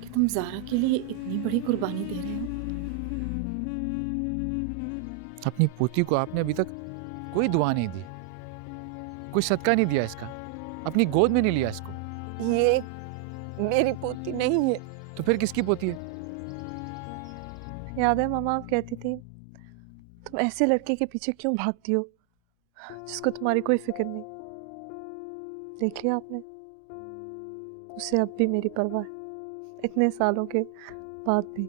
कि तुम ज़ारा के लिए इतनी बड़ी कुर्बानी दे रहे हो। अपनी पोती को आपने अभी तक कोई दुआ नहीं दी, कोई सदका नहीं दिया इसका, अपनी गोद में नहीं लिया इसको। ये मेरी पोती नहीं है। तो फिर किसकी पोती है? याद है मामा, आप कहती थी तुम ऐसे लड़के के पीछे क्यों भागती हो जिसको तुम्हारी कोई फिक्र नहीं। देख लिया आपने, उसे अब भी मेरी परवाह है, इतने सालों के बाद भी।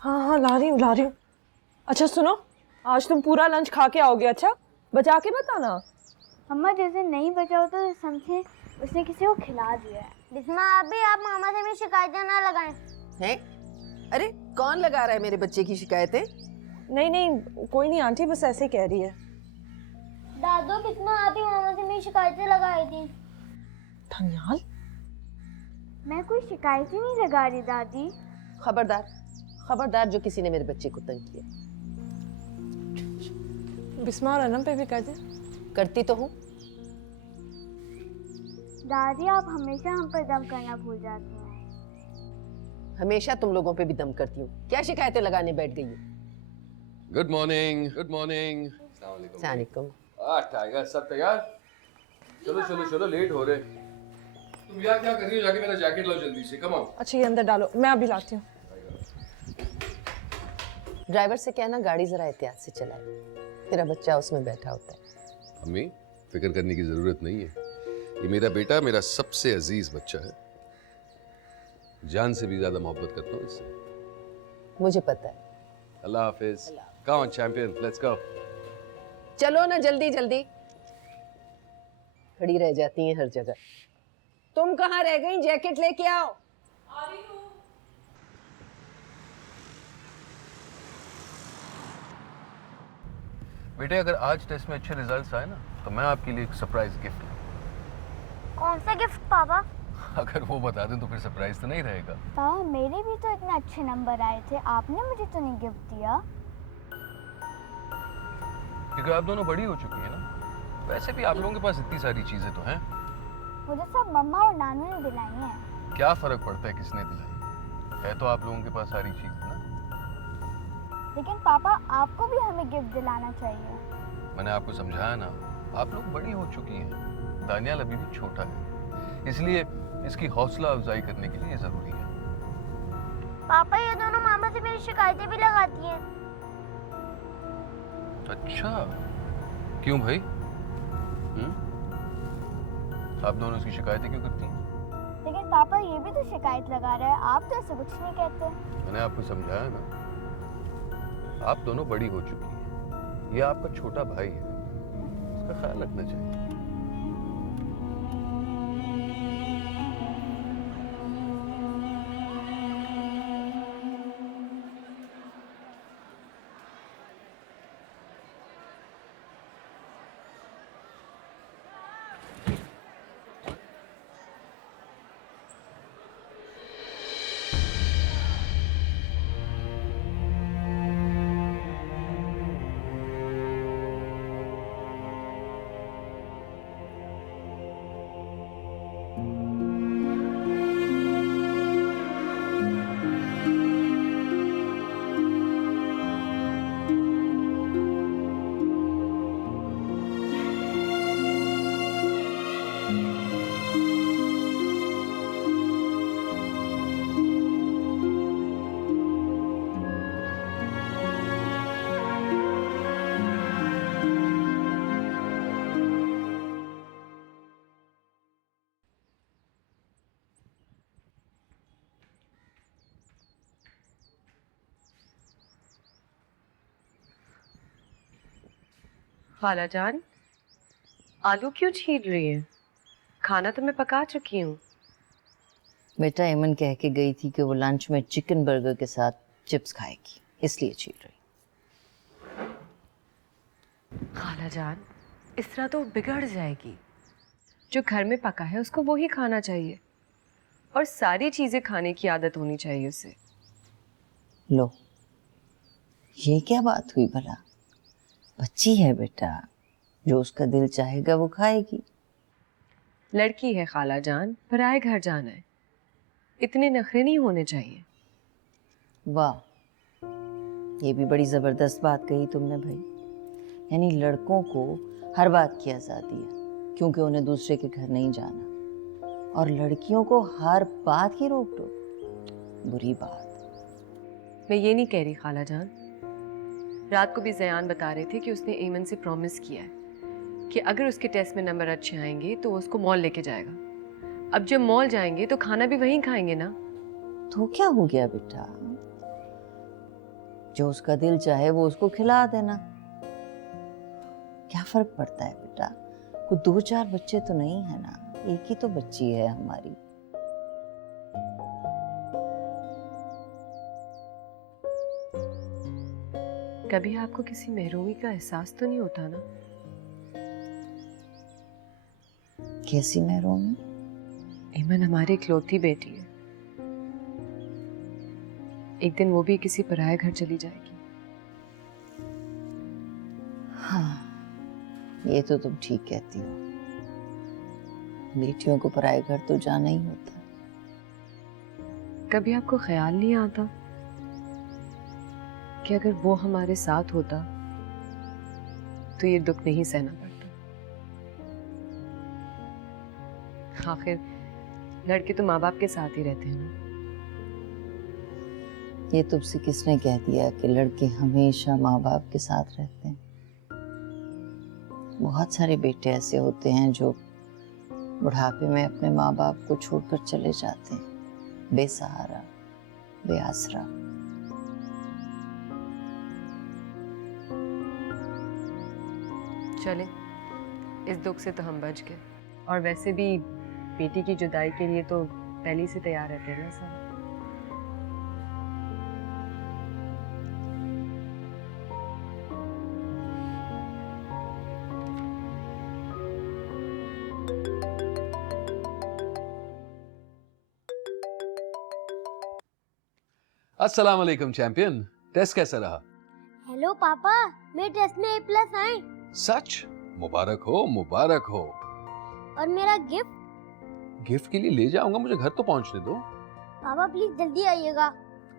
हाँ हाँ, ला रही हूँ। अच्छा सुनो, आज तुम पूरा लंच खा के आओगे? अच्छा बचा के बताना। अम्मा जैसे नहीं बचा हो तो समझे उसने किसी को खिला दिया है। बिस्मा अभी आप मामा से मेरी शिकायतें ना लगाएं। हैं? अरे कौन लगा रहा है मेरे बच्चे की शिकायतें? नहीं कोई नहीं आंटी, बस ऐसे कह रही है। दादू बिस्मा आप ही मामा से मेरी शिकायतें लगाई थी। धन्याल, मैं कोई शिकायत ही नहीं लगा रही दादी। खबरदार जो किसी ने मेरे बच्चे को तंग किया। बिस्मा और अनम पे भी कर दे। करती तो हूँ। दादी आप हमेशा हम पर दम करना भूल जाती हैं। हमेशा तुम लोगों पे भी दम करती हूँ। क्या शिकायतें लगाने बैठ गई हो? Good morning. सलामुअलैकुम। टाइगर सब तैयार? चलो लेट हो रहे। तुम यहाँ क्या कर रही हो? जाके मेरा जैकेट लाओ जल्दी से। Come on. अच्छा ये अंदर डालो, मैं अभी लाती हूँ। ड्राइवर से कहना गाड़ी जरा एहतियात से चलाए, मेरा बच्चा उसमें बैठा होता है। अम्मी फिक्र करने की जरूरत नहीं है, ये मेरा बेटा मेरा सबसे अजीज बच्चा है, जान से भी ज्यादा मोहब्बत करता हूँ इससे। मुझे पता है। अल्लाह हाफिज। Come on champion, let's go. चलो ना जल्दी जल्दी, खड़ी रह जाती हैं हर जगह। तुम कहाँ रह गई? जैकेट लेके आओ। आ रही हूँ। बेटे अगर आज टेस्ट में अच्छे रिजल्ट्स आए ना तो मैं आपके लिए एक सरप्राइज गिफ्ट लूँ। कौन सा गिफ्ट पापा? अगर वो बता दें तो फिर सरप्राइज तो नहीं रहेगा। पापा मेरे भी तो इतने अच्छे नंबर आए थे, आपने मुझे तो नहीं गिफ्ट दिया। क्योंकि आप दोनों बड़ी हो चुकी हैं ना, वैसे भी आप लोगों के पास इतनी सारी चीजें तो हैं। मुझे सब मम्मा और नानू ने दिलाई हैं। क्या फर्क पड़ता है किसने दिलाई, है तो आप लोगों के पास सारी चीजें ना। लेकिन पापा आपको भी हमें गिफ्ट दिलाना चाहिए। मैंने आपको समझाया ना, आप लोग बड़ी हो चुकी हैं, दानियाल अभी भी छोटा है, इसलिए इसकी हौसला अफजाई करने के लिए ये जरूरी है। पापा ये दोनों मामा से मेरी शिकायतें भी लगाती हैं। अच्छा क्यों भाई? आप दोनों इसकी शिकायतें क्यों करती हैं? लेकिन पापा ये भी तो शिकायत लगा रहा है, आप तो ऐसे कुछ नहीं कहते। मैंने आपको समझाया ना, आप दोनों बड़ी हो चुकी हैं, ये आपका छोटा भाई है, उसका ख्याल रखना चाहिए। खाला जान, आलू क्यों छील रही है? खाना तो मैं पका चुकी हूँ। बेटा एमन कह के गई थी कि वो लंच में चिकन बर्गर के साथ चिप्स खाएगी, इसलिए छील रही। खाला जान, इस तरह तो बिगड़ जाएगी। जो घर में पका है उसको वो ही खाना चाहिए, और सारी चीजें खाने की आदत होनी चाहिए उसे। लो, ये क्या बात हुई भला? बच्ची है बेटा, जो उसका दिल चाहेगा वो खाएगी। लड़की है खाला जान, पराए घर जाना है, इतने नखरे नहीं होने चाहिए। वाह, ये भी बड़ी जबरदस्त बात कही तुमने भाई। यानी लड़कों को हर बात की आज़ादी है क्योंकि उन्हें दूसरे के घर नहीं जाना, और लड़कियों को हर बात की रोक टोक। बुरी बात। मैं ये नहीं कह रही खाला जान, रात को भी जयान बता रहे थे कि उसने एमन से प्रॉमिस किया है कि अगर उसके टेस्ट में नंबर अच्छे आएंगे तो वो उसको मॉल लेके जाएगा। अब जब मॉल जाएंगे तो खाना भी वहीं खाएंगे ना। तो क्या हो गया बेटा, जो उसका दिल चाहे वो उसको खिला देना। क्या फर्क पड़ता है बेटा, कोई 2-4 बच्चे तो नहीं है ना, एक ही तो बच्ची है हमारी। कभी आपको किसी महरूमी का एहसास तो नहीं होता ना? कैसी महरूमी? एमन हमारी इकलौती बेटी है, एक दिन वो भी किसी पराये घर चली जाएगी। हाँ, ये तो तुम ठीक कहती हो, बेटियों को पराये घर तो जाना ही होता। कभी आपको ख्याल नहीं आता कि अगर वो हमारे साथ होता तो ये दुख नहीं सहना पड़ता? आखिर लड़के तो माँ बाप के साथ ही रहते हैं ना। ये तुमसे किसने कह दिया कि लड़के हमेशा माँ बाप के साथ रहते हैं? बहुत सारे बेटे ऐसे होते हैं जो बुढ़ापे में अपने माँ बाप को छोड़कर चले जाते हैं, बेसहारा, बेआसरा। चले, इस दुख से तो हम बच गए, और वैसे भी बेटी की जुदाई के लिए तो पहले से तैयार रहते हैं ना सब। अस्सलाम वालेकुम चैंपियन, टेस्ट कैसा रहा? हेलो पापा, मेरे टेस्ट में A+ आए। सच? मुबारक हो, मुबारक हो। और मेरा गिफ्ट? गिफ्ट के लिए ले जाऊंगा, मुझे घर तो पहुंचने दो। पापा प्लीज जल्दी आइएगा।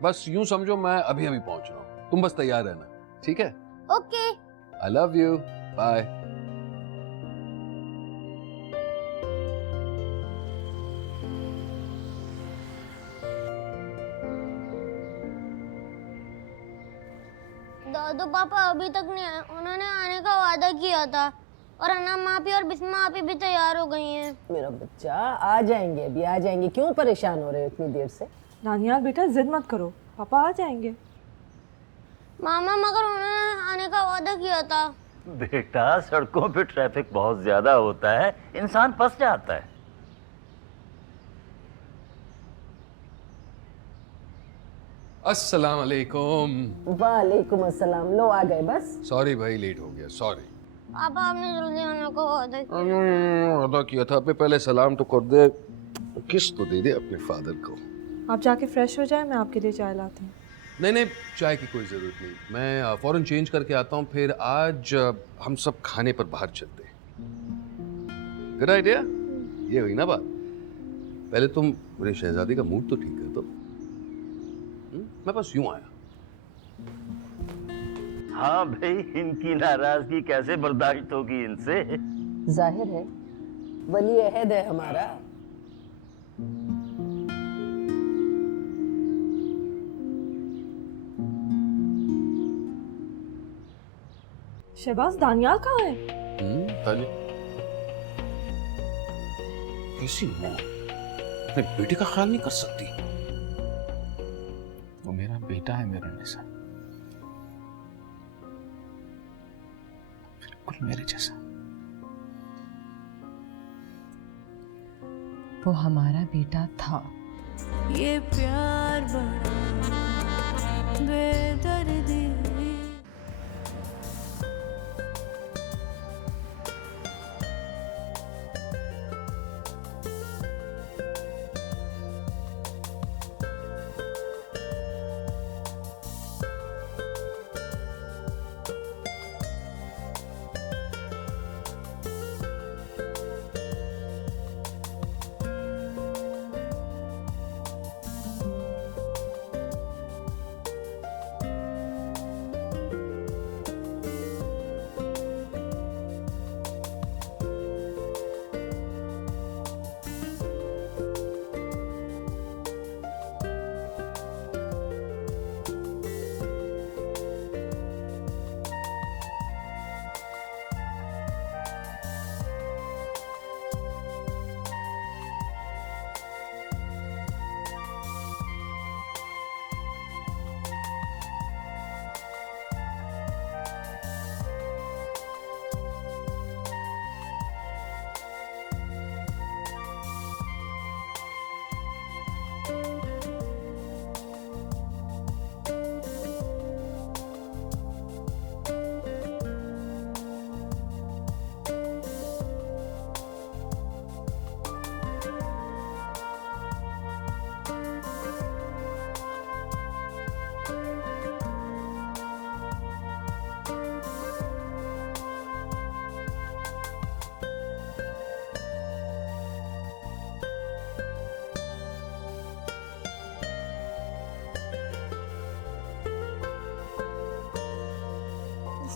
बस यूं समझो मैं अभी अभी पहुंच रहा हूं, तुम बस तैयार रहना, ठीक है? Okay. I love you, bye. दादू पापा अभी तक नहीं आए, उन्होंने आने का वादा किया था, और अन्ना मापी और बिस्मा आपी भी तैयार हो गई हैं। मेरा बच्चा आ जाएंगे, अभी आ जाएंगे। क्यों परेशान हो रहे हो इतनी देर से? नानियाल बेटा जिद मत करो, पापा आ जाएंगे। मामा मगर उन्होंने आने का वादा किया था। बेटा सड़कों पे ट्रैफिक बहुत ज्यादा होता है, इंसान फंस जाता है। अस्सलाम वालेकुम। वालेकुम अस्सलाम। लो आ गए बस। सॉरी भाई, लेट हो गया, सॉरी। पापा आपने जल्दी आने का वादा किया। वादा किया था, अपने पहले सलाम तो कर दे, किस तो दे दे अपने फादर को। आप जाके फ्रेश हो जाए, मैं आपके लिए चाय लाती हूँ। नहीं नहीं, चाय की कोई ज़रूरत नहीं, मैं फ़ौरन चेंज करके आता हूँ, फिर आज हम सब खाने पर बाहर चलते हैं। गुड आइडिया, ये हुई ना बात। पहले तुम मेरे शहजादी का मूड तो ठीक कर दो। मैं बस यूं आया। हाँ भाई, इनकी नाराजगी कैसे बर्दाश्त होगी इनसे? जाहिर है वली अहद है हमारा। शहबाज, दानियाल कहाँ है? तानिया, कैसी माँ अपने बेटे का ख्याल नहीं कर सकती? वो मेरा बेटा है मेरा निसा, बिल्कुल मेरे जैसा। वो हमारा बेटा था। ये प्यार बड़ा बेदर्दी।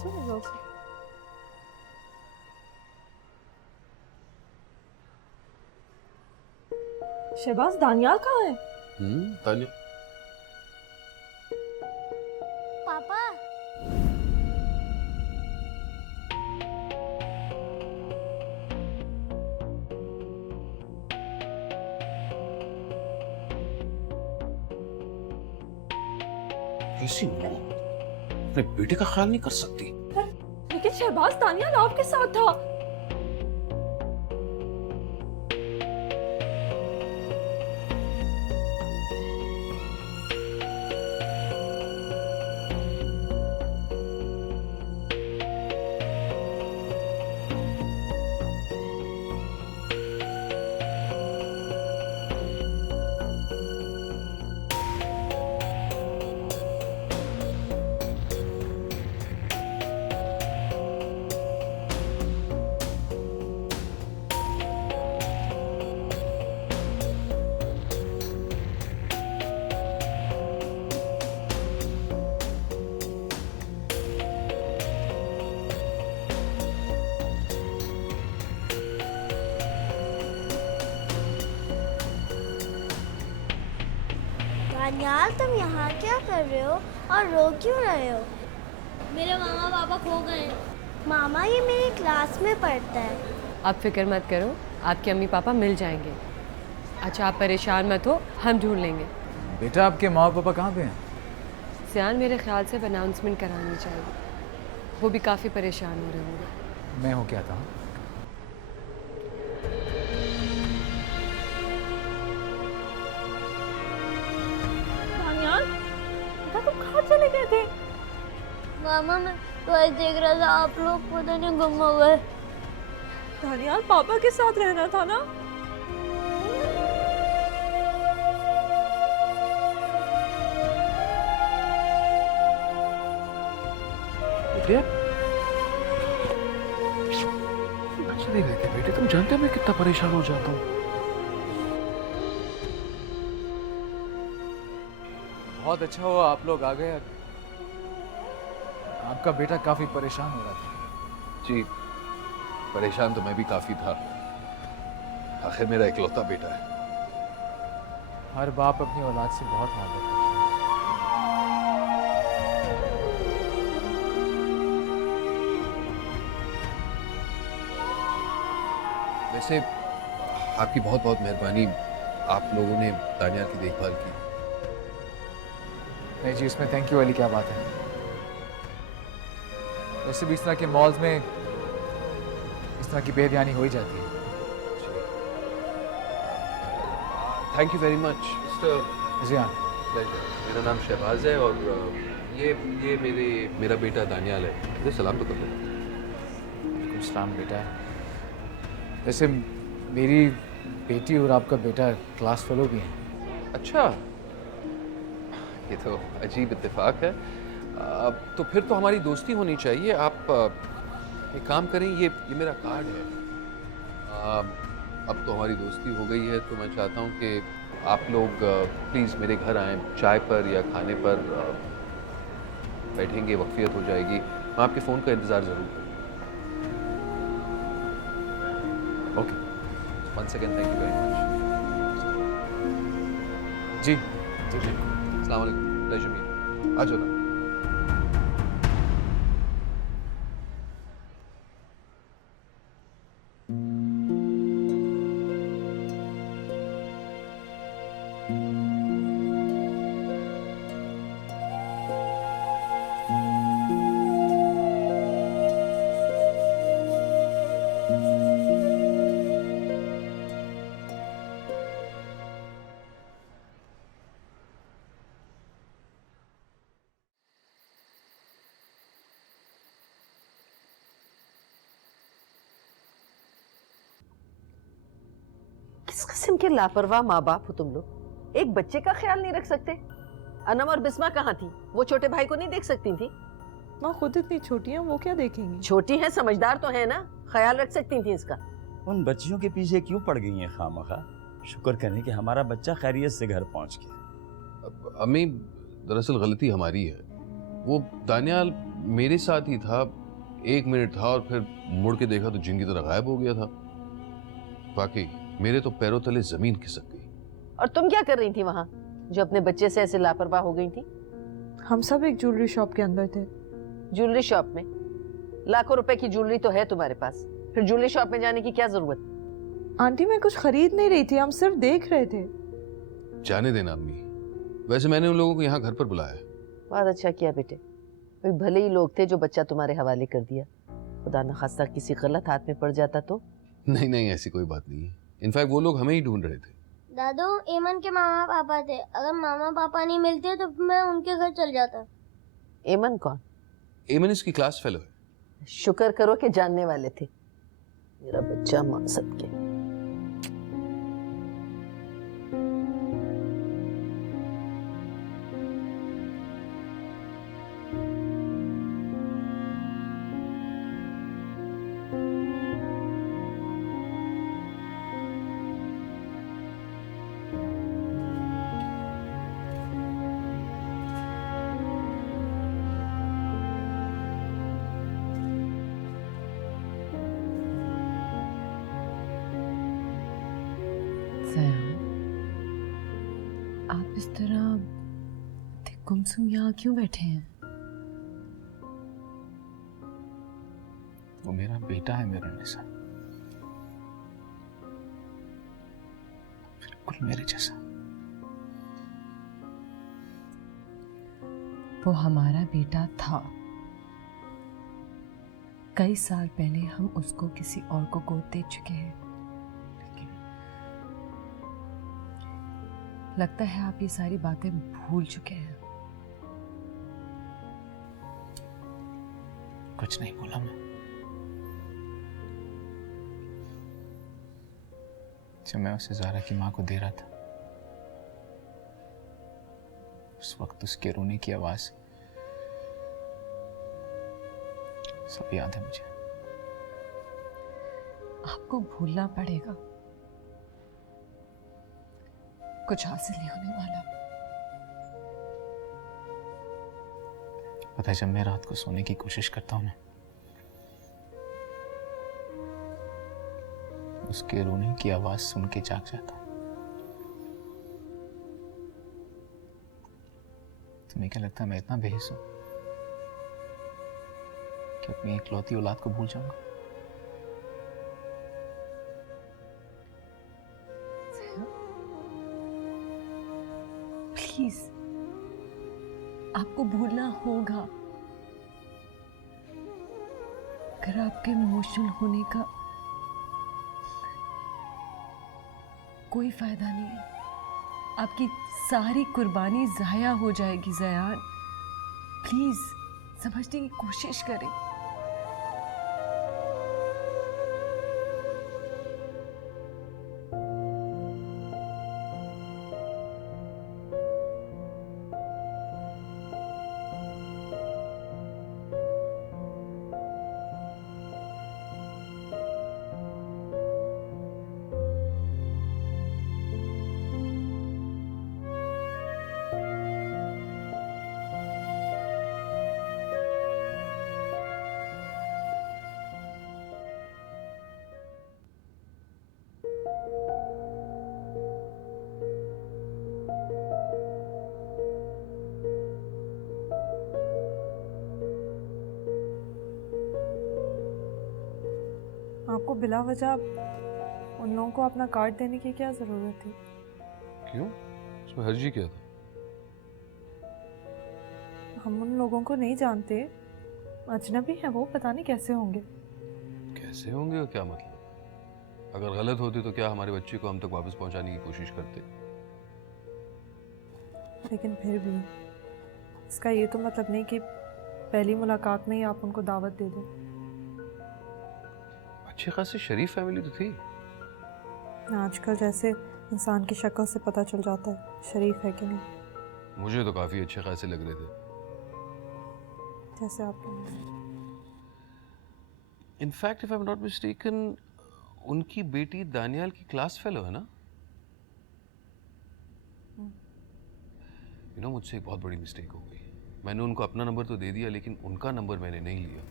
Jasmine is also. Shahbaz, Daniyal कहाँ है? तानिया पापा कैसी माँ अपने बेटे का ख्याल नहीं कर सकती? लेकिन शहबाज, दानियाल आपके साथ था। दानियाल, तुम यहाँ क्या कर रहे हो और रो क्यों रहे हो? मेरे मामा पापा खो गए। मामा ये मेरी क्लास में पढ़ता है। आप फिक्र मत करो, आपके अम्मी पापा मिल जाएंगे। अच्छा, आप परेशान मत हो, हम ढूंढ लेंगे। बेटा आपके माँ पापा कहाँ पे हैं? सियान, मेरे ख्याल से अनाउंसमेंट करानी चाहिए, वो भी काफ़ी परेशान हो रहे होंगे। मैं हो क्या था? दानियाल, बेटा तुम कहाँ चले गए थे? मामा मैं तो ऐसे देख रहा था, आप लोग पता नहीं गुम हो गए। दानियाल, पापा के साथ रहना था ना। बेटे चले गए थे? बेटे तुम जानते हो मैं कितना परेशान हो जाता हूँ। बहुत अच्छा हुआ आप लोग आ गए। आपका बेटा काफी परेशान हो रहा था। जी, परेशान तो मैं भी काफी था। आखिर मेरा इकलौता बेटा है। हर बाप अपनी औलाद से बहुत मोहब्बत करता है। वैसे आपकी बहुत बहुत मेहरबानी, आप लोगों ने तानिया की देखभाल की। नहीं जी, इसमें थैंक यू वाली क्या बात है। वैसे भी इस तरह के मॉल्स में इस तरह की बेध्यानी हो ही जाती है। Thank you very much mister जी हाँ। प्लेजर। मेरा नाम शहबाज है और ये मेरा बेटा दानियाल है। मुझे सलाम तो कर लो। वालेकुम सलाम बेटा। वैसे मेरी बेटी और आपका बेटा क्लास फेलो भी हैं। अच्छा, ये तो अजीब इत्तेफाक है। तो फिर तो हमारी दोस्ती होनी चाहिए। आप एक काम करें, ये मेरा कार्ड है। अब तो हमारी दोस्ती हो गई है, तो मैं चाहता हूँ कि आप लोग प्लीज़ मेरे घर आएँ। चाय पर या खाने पर बैठेंगे, वक्फियत हो जाएगी। मैं आपके फ़ोन का इंतज़ार ज़रूर करूँगा। Okay, once again thank you very much. जी जी बिल्कुल। अस्सलाम वालेकुम, प्लेजर मीटिंग। आ जाओ ना। किस किस्म के लापरवाह माँ बाप हो तुम लोग। एक बच्चे का ख्याल नहीं रख सकते। अनम और बिस्मा कहाँ थी? वो छोटे भाई को नहीं देख सकती थी? माँ खुद इतनी छोटी है, वो क्या देखेंगी? छोटी है, समझदार तो है ना, ख्याल रख सकती थी इसका। उन बच्चियों के पीछे क्यों पड़ गई हैं खामखा? शुक्र करें कि हमारा बच्चा खैरियत से घर पहुंच गया। अम्मी, दरअसल गलती हमारी है। वो दानियाल मेरे साथ ही था, 1 मिनट था और फिर मुड़ के देखा तो जिन की तरह गायब हो गया था। बाकी मेरे तो पैरों तले जमीन खिसक गई। और तुम क्या कर रही थी वहां जो अपने बच्चे से ऐसे लापरवाह हो गई थी? हम सब एक ज्वेलरी शॉप के अंदर थे। ज्वेलरी शॉप में? लाखों रुपए की ज्वेलरी तो है तुम्हारे पास, फिर ज्वेलरी शॉप में जाने की क्या जरूरत? आंटी मैं कुछ खरीद नहीं रही थी, हम सिर्फ देख रहे थे। जाने देना अम्मी, वैसे मैंने उन लोगों को यहाँ घर पर बुलाया है। बहुत अच्छा किया बेटे, कोई भले ही लोग थे जो बच्चा तुम्हारे हवाले कर दिया। खुदा न खास्ता किसी गलत हाथ में पड़ जाता तो। नहीं नहीं, ऐसी कोई बात नहीं है। इनफैक्ट वो लोग हमें ही ढूंढ रहे थे। दादू, एमन के मामा पापा थे, अगर मामा पापा नहीं मिलते तो मैं उनके घर चल जाता। एमन कौन? एमन इसकी क्लास फेलो है। शुक्र करो कि जानने वाले थे। मेरा बच्चा मकसद के। आप इस तरह गुमसुम यहाँ क्यों बैठे हैं? वो मेरा बेटा है मेरा निशा, बिल्कुल मेरे जैसा। वो हमारा बेटा था। कई साल पहले हम उसको किसी और को गोद दे चुके हैं। लगता है आप ये सारी बातें भूल चुके हैं। कुछ नहीं बोला मैं। जब मैं उसे ज़ारा की माँ को दे रहा था, उस वक्त उसके रोने की आवाज सब याद है मुझे। आपको भूलना पड़ेगा, कुछ हासिल नहीं होने वाला। पता है, जब मैं रात को सोने की कोशिश करता हूं ना, उसके रोने की आवाज सुन के जाग जाता हूं। तुम्हें क्या लगता है मैं इतना बेहिस हूं कि अपनी इकलौती औलाद को भूल जाऊंगा? प्लीज, आपको भूलना होगा। अगर आपके इमोशनल होने का कोई फायदा नहीं है, आपकी सारी कुर्बानी जाया हो जाएगी ज़यान। प्लीज समझने की कोशिश करें। आपको बिला वजह उन लोगों को अपना कार्ड देने की क्या जरूरत थी? क्यों? उसमें हर्जी क्या था? हम उन लोगों को नहीं जानते, अजनबी है वो, पता नहीं कैसे होंगे। कैसे होंगे और क्या मतलब? अगर गलत होती तो क्या हमारे बच्चे को हम तक वापस पहुंचाने की कोशिश करते? लेकिन फिर भी इसका ये तो मतलब नहीं कि पहली मुलाकात में ही आप उनको दावत दे दो। अच्छी खासी शरीफ फैमिली तो थी। आजकल जैसे इंसान की शक्ल से पता चल जाता है शरीफ है कि नहीं। मुझे तो काफी अच्छे खासे लग रहे थे। जैसे आप in fact if I am not mistaken, उनकी बेटी दानियाल की क्लास फेलो है ना? यू नो, मुझसे एक बहुत बड़ी मिस्टेक हो गई। मैंने उनको अपना नंबर तो दे दिया, लेकिन उनका नंबर मैंने नहीं लिया।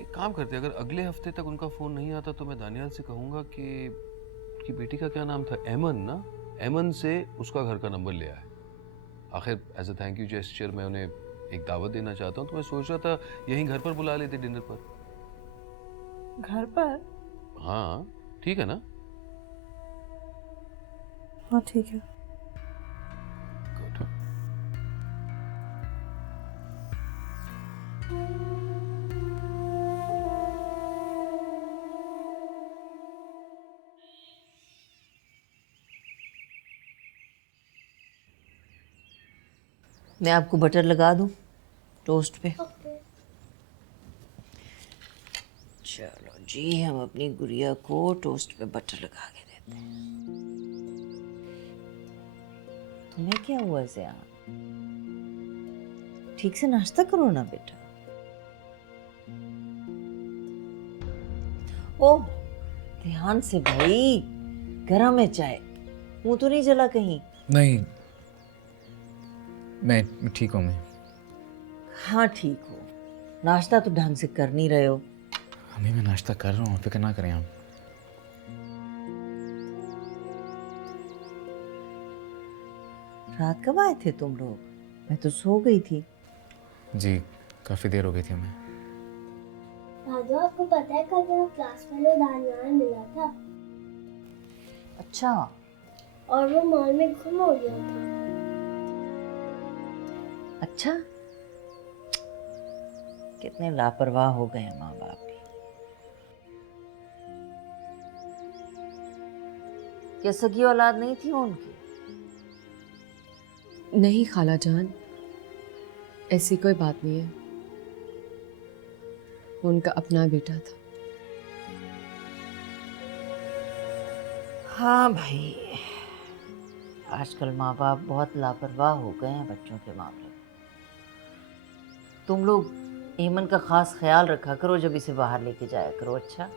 एक काम करते, अगर अगले हफ्ते तक उनका फ़ोन नहीं आता तो मैं दानियाल से कहूँगा कि उसकी बेटी का क्या नाम था, एमन ना, एमन से उसका घर का नंबर ले आए। आखिर as a thank you gesture मैं उन्हें एक दावत देना चाहता हूँ, तो मैं सोच रहा था यहीं घर पर बुला लेते डिनर पर। घर पर? हाँ ठीक है ना? हाँ ठीक है। गुड। मैं आपको बटर लगा दूं टोस्ट पे? चलो जी, हम अपनी गुड़िया को टोस्ट पे बटर लगा के देते हैं। तुम्हें क्या हुआ ज़ियान? ठीक से नाश्ता करो ना बेटा। ओह ध्यान से भाई, गरम है चाय, मुंह तो नहीं जला कहीं? नहीं, मैं ठीक हूँ। मैं हाँ ठीक हो, नाश्ता तो ढंग से कर नहीं रहे हो। अभी मैं नाश्ता कर रहा हूँ, फिक्र ना करें आप। रात कब आए थे तुम लोग? मैं तो सो गई थी। जी काफ़ी देर हो गई थी हमें। दादू आपको पता है कल मेरा क्लास फेलो दानियाल मिला था। अच्छा। और वो मॉल में गुम हो गया था। अच्छा, कितने लापरवाह हो गए हैं माँ बाप भी। क्या सगी औलाद नहीं थी वो उनकी? नहीं खाला जान, ऐसी कोई बात नहीं है। वो उनका अपना बेटा था। हाँ भाई, आजकल माँ बाप बहुत लापरवाह हो गए हैं बच्चों के मामले में। तुम लोग ईमन का खास ख्याल रखा करो जब इसे बाहर लेके जाया करो। अच्छा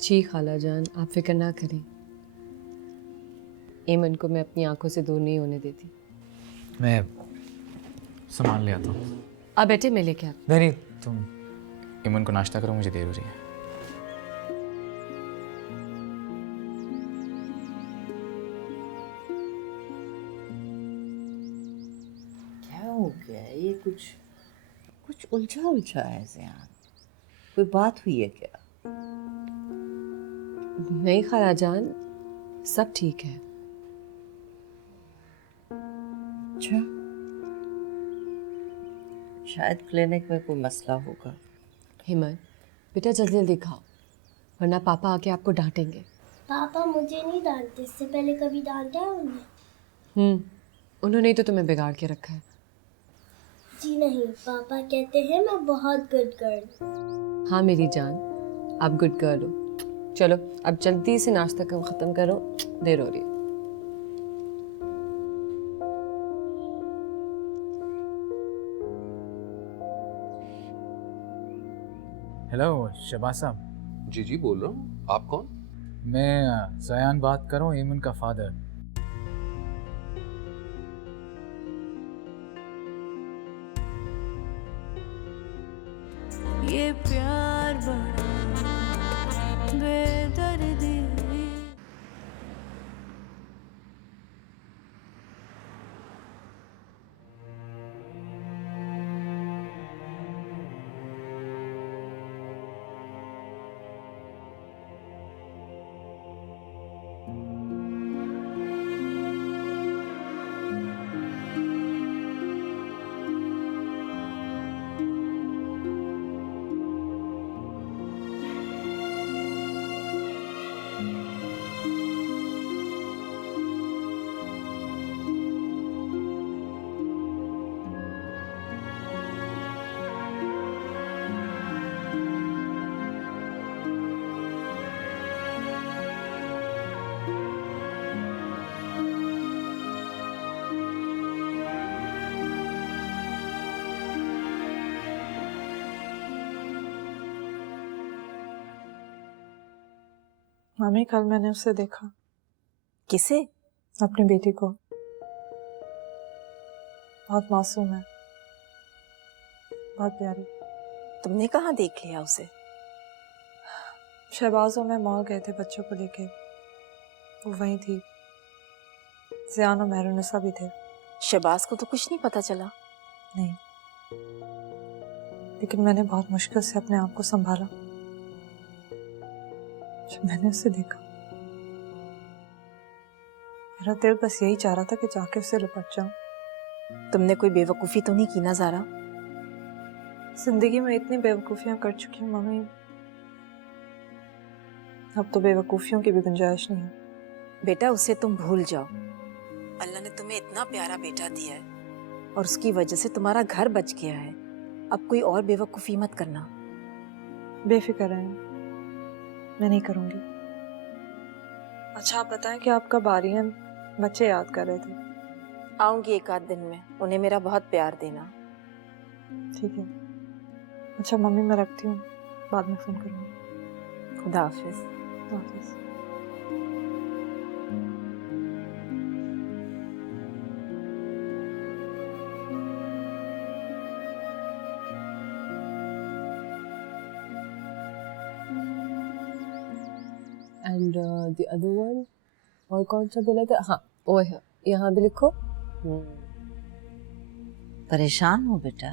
जी खाला जान, आप फिक्र ना करें। ईमन को मैं अपनी आंखों से दूर नहीं होने देती। मैं सामान ले आता हूँ। अब बेटे मैं लेके आता। नहीं नहीं, तुम ईमन को नाश्ता करो, मुझे देर हो रही है। क्या हो गया ये? कुछ उलझा उलझा है ज़ियान। कोई बात हुई है क्या? नहीं खाला जान, सब ठीक है। अच्छा, शायद क्लिनिक में कोई मसला होगा। हिमन बेटा जल्दी जल्दी खाओ, वरना पापा आके आपको डांटेंगे। पापा मुझे नहीं डांटते, इससे पहले कभी डांटा है उन्हें? उन्होंने ही तो तुम्हें बिगाड़ के रखा है। जी नहीं, पापा कहते हैं मैं बहुत गुड गर्ल। हाँ मेरी जान, आप गुड गर्ल हो। चलो अब जल्दी से नाश्ता खत्म करो, देर हो रही है। हेलो शहबाज साहब। जी जी बोल रहा हूँ, आप कौन? मैं ज़यान बात कर रहा हूँ, ईमन का फादर। ये प्यार बड़ा बेदर्दी। मामी कल मैंने उसे देखा, किसे? अपनी बेटी को। बहुत मासूम है, बहुत प्यारी। तुमने कहाँ देख लिया उसे? शहबाजों में मॉल गए थे बच्चों को लेके, वो वहीं थी। ज़ियान और मेहरुनिसा भी थे। शहबाज को तो कुछ नहीं पता चला? नहीं, लेकिन मैंने बहुत मुश्किल से अपने आप को संभाला जब मैंने उसे देखा। मेरा दिल बस यही चाह रहा था कि जाके उसे लपट जाऊं। तुमने कोई बेवकूफ़ी तो नहीं की ना ज़ारा? जिंदगी में इतनी बेवकूफियां कर चुकी हूँ मम्मी, अब तो बेवकूफियों की भी गुंजाइश नहीं है। बेटा उसे तुम भूल जाओ। अल्लाह ने तुम्हें इतना प्यारा बेटा दिया है और उसकी वजह से तुम्हारा घर बच गया है। अब कोई और बेवकूफ़ी मत करना। बेफिक्र रहें, मैं नहीं करूंगी। अच्छा आप बताएं कि आप कब आ रही हैं? बच्चे याद कर रहे थे। आऊंगी एक आध दिन में, उन्हें मेरा बहुत प्यार देना। ठीक है। अच्छा मम्मी मैं रखती हूँ, बाद में फोन करूँगी। खुदा हाफिज। हाफिज। एंड द अदर वन, और कौन सा बोला था? हाँ वो है, यहाँ भी लिखो। परेशान हो बेटा?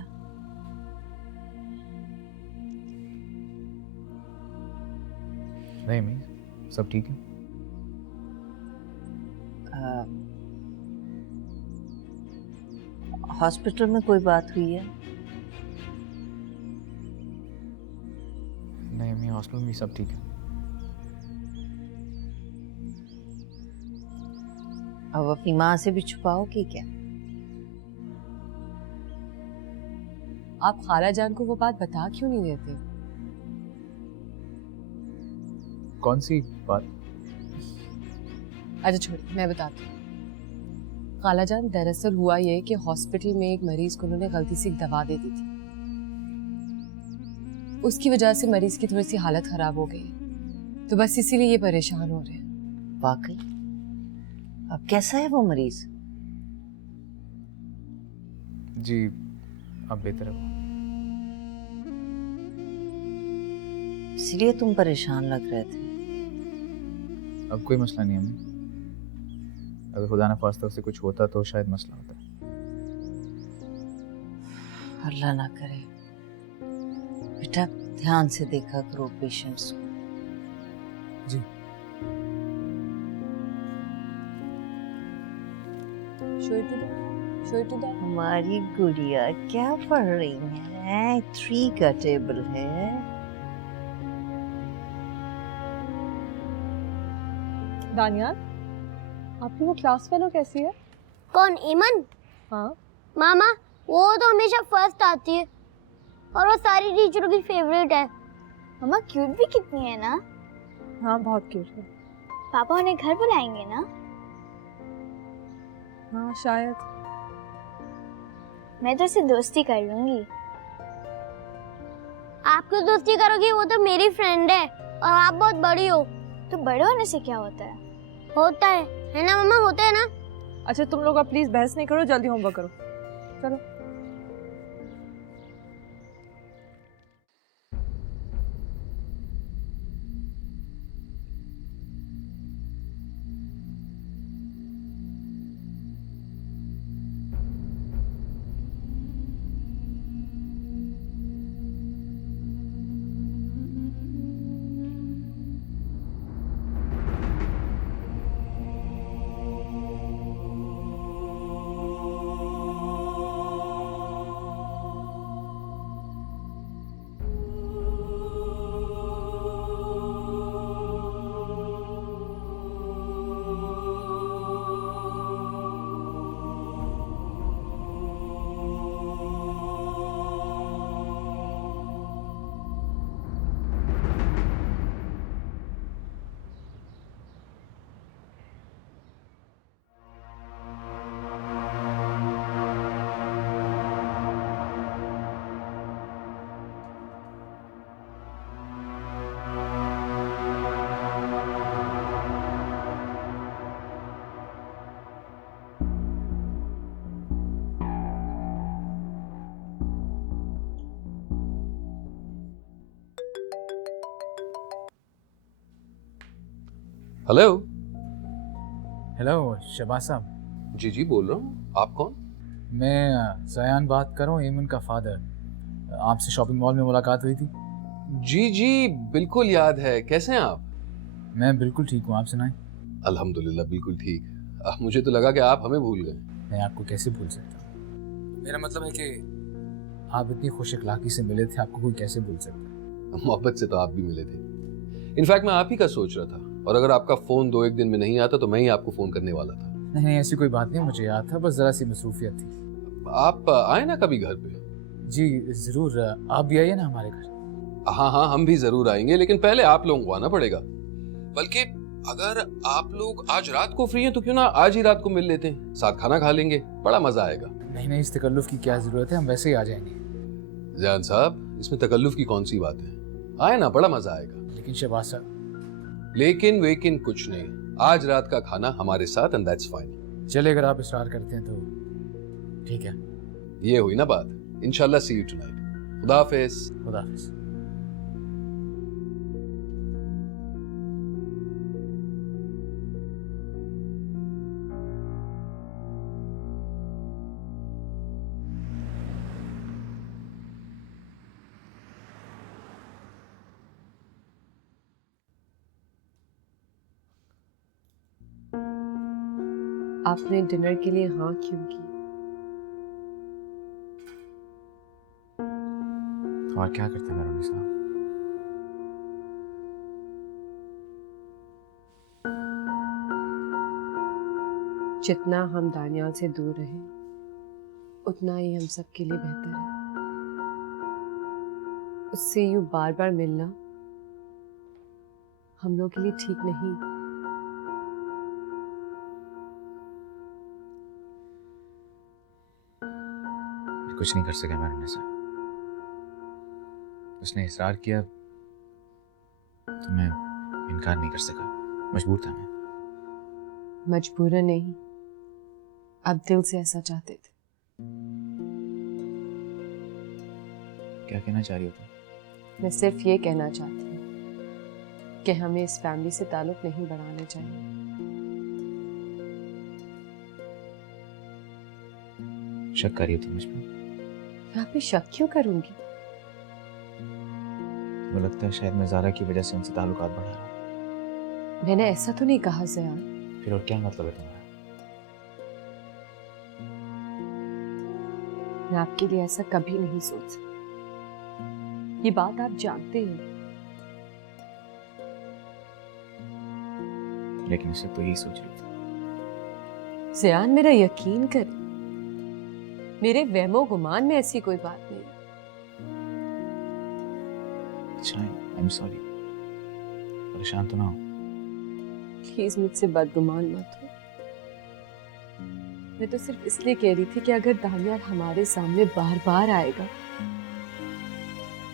नहीं अम्मी, सब ठीक है। हॉस्पिटल में कोई बात हुई है? नहीं अम्मी, हॉस्पिटल में सब ठीक है। अब अपनी माँ से भी छुपाओगी क्या? आप खाला जान को वो बात बता क्यों नहीं देते? कौन सी बात? अच्छा छोड़िए, मैं बताती हूँ। खाला जान, दरअसल हुआ ये कि हॉस्पिटल में एक मरीज को उन्होंने गलती से एक दवा दे दी थी। उसकी वजह से मरीज की थोड़ी सी हालत खराब हो गई, तो बस इसीलिए ये परेशान हो रहे हैं। वाकई? अब कैसा है वो मरीज? जी अब बेहतर है। इसलिए तुम परेशान लग रहे थे। अब कोई मसला नहीं है अम्मी। अगर खुदा न खास्ता उससे कुछ होता तो शायद मसला होता। अल्लाह ना करे। बेटा ध्यान से देखा करो पेशेंट्स को। जी। हमारी गुड़िया क्या पढ़ रही है? 3 का टेबल है। दानियाल, आपकी वो क्लास फेलो कैसी है? कौन, ईमन? हाँ मामा वो तो हमेशा फर्स्ट आती है और वो सारी टीचरों की फेवरेट है। मामा क्यूट भी कितनी है ना? हाँ बहुत क्यूट है। पापा उन्हें घर बुलाएंगे ना? हाँ शायद। मैं तो उससे दोस्ती कर लूंगी। आप क्यों दोस्ती करोगी? वो तो मेरी फ्रेंड है और आप बहुत बड़ी हो। तो बड़े होने से क्या होता है? होता है ना मामा, होता है ना? अच्छा तुम लोग अब प्लीज बहस नहीं करो, जल्दी होमवर्क करो। चलो। हेलो। हेलो शहबाज साहब। जी जी बोल रहा हूँ, आप कौन? मैं जयान बात कर रहा हूँ, एमन का फादर। आपसे शॉपिंग मॉल में मुलाकात हुई थी। जी जी बिल्कुल याद है। कैसे हैं आप? मैं बिल्कुल ठीक हूँ, आप सुनाएं। अल्हम्दुलिल्लाह बिल्कुल ठीक। मुझे तो लगा कि आप हमें भूल गए। मैं आपको कैसे भूल सकता हूँ? मेरा मतलब है कि आप इतनी खुश अखलाकी से मिले थे, आपको कोई कैसे भूल सकता है? मोहब्बत से तो आप भी मिले थे। इनफैक्ट मैं आप ही का सोच रहा था, और अगर आपका फोन 2-1 दिन में नहीं आता तो मैं ही आपको फोन करने वाला था। नहीं ऐसी कोई बात नहीं, मुझे याद था, बस जरा सी मसरूफियत थी। आप आए ना कभी घर पे? जी जरूर, आप भी आइए ना हमारे घर। हाँ हाँ हम भी जरूर आएंगे, लेकिन पहले आप लोगों को आना पड़ेगा। बल्कि अगर आप लोग आज रात को फ्री हैं तो क्यों ना आज ही रात को मिल लेते हैं, साथ खाना खा लेंगे, बड़ा मजा आएगा। नहीं इस तकल्लुफ की क्या जरूरत है, हम वैसे ही आ जाएंगे। जान साहब इसमें तकल्लुफ की कौन सी बात है, आए ना, बड़ा मजा आएगा। लेकिन शहबाज साहब। लेकिन वेकिन कुछ नहीं, आज रात का खाना हमारे साथ एंड दैट्स फाइन। चले अगर आप इस्रार करते हैं तो ठीक है। ये हुई ना बात। इंशाल्लाह सी यू टुनाइट। खुदा हाफिज। खुदा हाफिज। आपने डिनर के लिए हाँ क्यों की? और क्या करते हैं रोनी साहब? जितना हम दानियाल से दूर रहे उतना ही हम सबके लिए बेहतर है। उससे यूं बार बार मिलना हम लोग के लिए ठीक नहीं। कुछ नहीं कर सका मैं रोनी साहब। उसने इसरार किया तो मैं इनकार नहीं कर सका, मजबूर था मैं। मजबूरन नहीं, अब दिल से ऐसा चाहते थे। क्या कहना चाह रही हो तुम? मैं सिर्फ ये कहना चाहती हूँ कि हमें इस फैमिली से ताल्लुक नहीं बढ़ाने चाहिए। शक कर रही हो तुम मुझ पर? मैं आप पे शक क्यों करूंगी? मुझे लगता है शायद मैं ज़ारा की वजह से उनसे ताल्लुकात बढ़ा रहा हूँ। मैंने ऐसा तो नहीं कहा ज़यान। फिर और क्या मतलब है तुम्हारा? मैं आपके लिए ऐसा कभी नहीं सोच सकती, ये बात आप जानते हैं। लेकिन इसे तो यही सोच रही थी। ज़यान मेरा यकीन कर, मेरे वहमो गुमान में ऐसी कोई बात नहीं। अच्छा आई एम सॉरी, परेशान तो ना हो। प्लीज मुझसे बदगुमान मत हो। मैं तो सिर्फ इसलिए कह रही थी कि अगर दानियाल हमारे सामने बार बार आएगा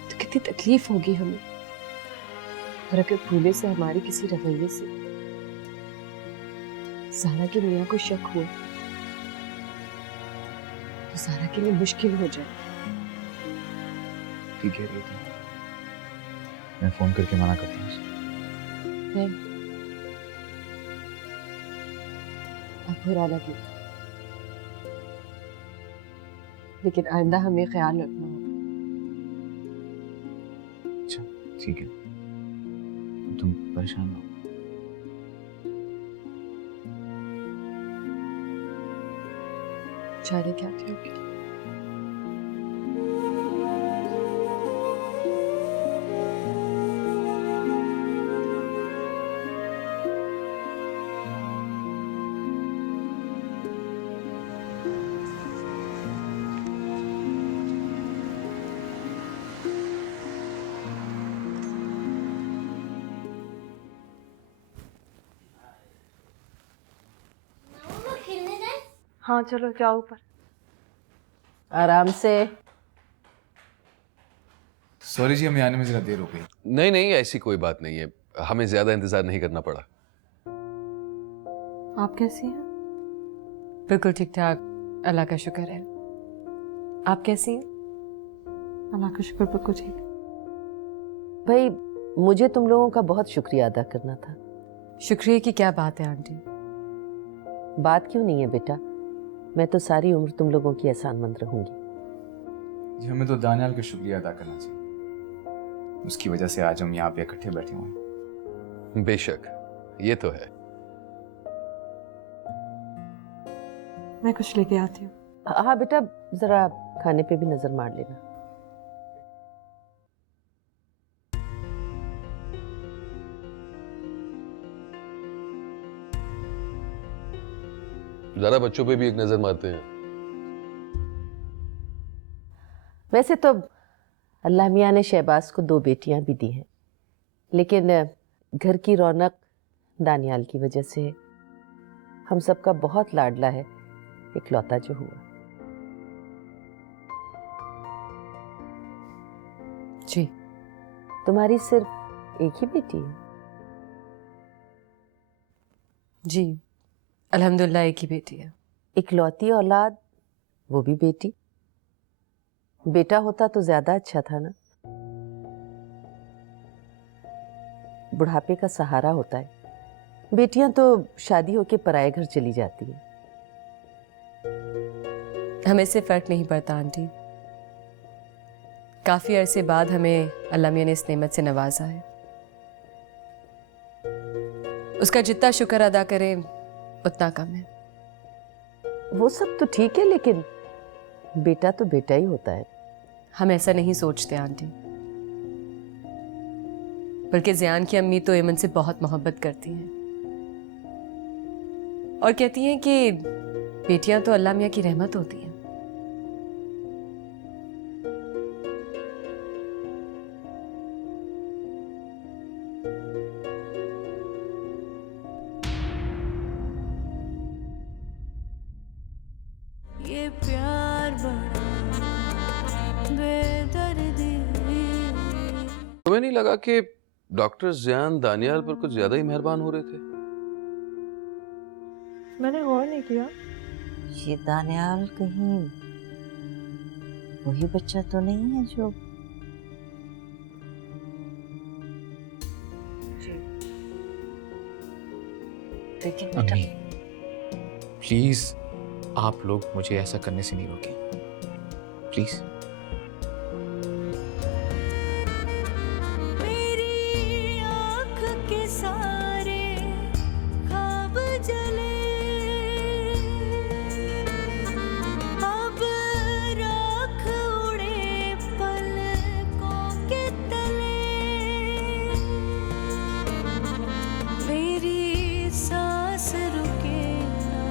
तो कितनी तकलीफ होगी हमें, और अगर भूले से हमारे किसी रवैये से ज़ारा के मियां को शक हुआ तो ज़ारा के लिए मुश्किल हो जाए। ठीक है तुम, मैं फोन करके मना करता हूँ उसे। नहीं, अब बुरा लगे, लेकिन आइंदा हमें ख्याल रखना होगा। अच्छा ठीक है, तुम परेशान ना हो। जाने क्या करोगे? हाँ चलो जाओ ऊपर। आराम से। सॉरी जी, हमें आने में जरा देर हो गई। नहीं नहीं ऐसी कोई बात नहीं है, हमें ज्यादा इंतजार नहीं करना पड़ा। आप कैसी हैं? बिल्कुल ठीक ठाक, अल्लाह का शुक्र है। आप कैसी हैं? अल्लाह का शुक्र बिल्कुल ठीक। भाई मुझे तुम लोगों का बहुत शुक्रिया अदा करना था। शुक्रिया की क्या बात है आंटी? बात क्यों नहीं है बेटा, मैं तो सारी उम्र तुम लोगों की एहसानमंद रहूंगी। जी हमें तो दानियाल का शुक्रिया अदा करना चाहिए, उसकी वजह से आज हम यहाँ पे इकट्ठे बैठे हुए हैं। बेशक, ये तो है। मैं कुछ लेके आती हूँ। हाँ बेटा, जरा खाने पे भी नजर मार लेना। जरा बच्चों पे भी एक नजर मारते हैं। वैसे तो अल्लाह मियाँ ने शहबाज को 2 बेटियां भी दी हैं, लेकिन घर की रौनक दानियाल की वजह से है। हम सबका बहुत लाडला है, इकलौता जो हुआ। जी। तुम्हारी सिर्फ एक ही बेटी है? जी अल्हम्दुलिल्लाह एक ही बेटी है। इकलौती औलाद, वो भी बेटी। बेटा होता तो ज्यादा अच्छा था ना। बुढ़ापे का सहारा होता है। बेटियां तो शादी होके पराए घर चली जाती हैं। हमें इससे फर्क नहीं पड़ता आंटी। काफी अरसे बाद हमें अल्लाह मियां ने इस नेमत से नवाजा है। उसका जितना शुक्र अदा करें उतना कम है। वो सब तो ठीक है, लेकिन बेटा तो बेटा ही होता है। हम ऐसा नहीं सोचते आंटी, बल्कि ज़ियान की अम्मी तो एमन से बहुत मोहब्बत करती हैं और कहती हैं कि बेटियां तो अल्लाह मियां की रहमत होती हैं। ये प्यार बड़ा बेदर्दी। तुम्हें नहीं लगा कि डॉक्टर जियान दानियाल पर कुछ ज्यादा ही मेहरबान हो रहे थे? मैंने गौर नहीं किया। ये दानियाल कहीं वही बच्चा तो नहीं है जो लेकिन बेटा प्लीज आप लोग मुझे ऐसा करने से नहीं रोके, प्लीज। मेरी आँख के सारे ख्वाब जले, अब राख उड़े पलकों के तले। मेरी सांस रुके ना,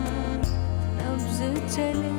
नब्ज़ चले।